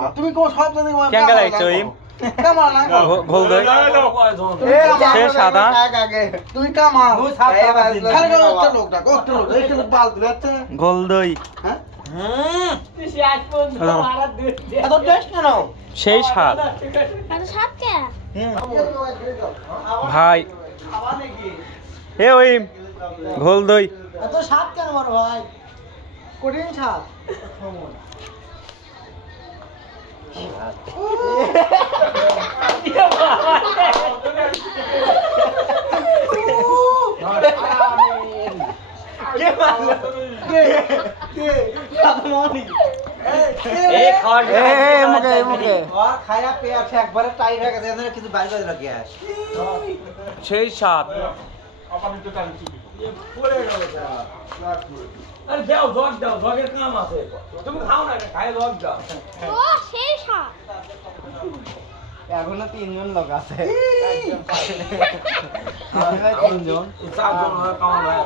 তুমি কোন সব জানি কেঙ্গা লাগছে ওই কামাল না গোল দই সে সাদা তুই কামাল খালি একটা লোক ডাকো একটা লোক এই লোক বাল দিলে আচ্ছা গোল দই হ্যাঁ এত টেস্ট কেন? সেই স্বাদ এত স্বাদ কে? ভাই এ ওই গোল দই এত স্বাদ কেন বড় ভাই? কঠিন স্বাদ। খায়া পেয়ে একবারে টাইট হয়ে গেছে কিছু বাইরে বাইরে লাগিয়ে আস সেই স্বাদ আরে দাও জগ দাও জগের কাম আছে তুমি খাও না খাই জগ দাও ও সেই স্বাদ। এখনো 3 জন লোক আছে চারজন কাম হয়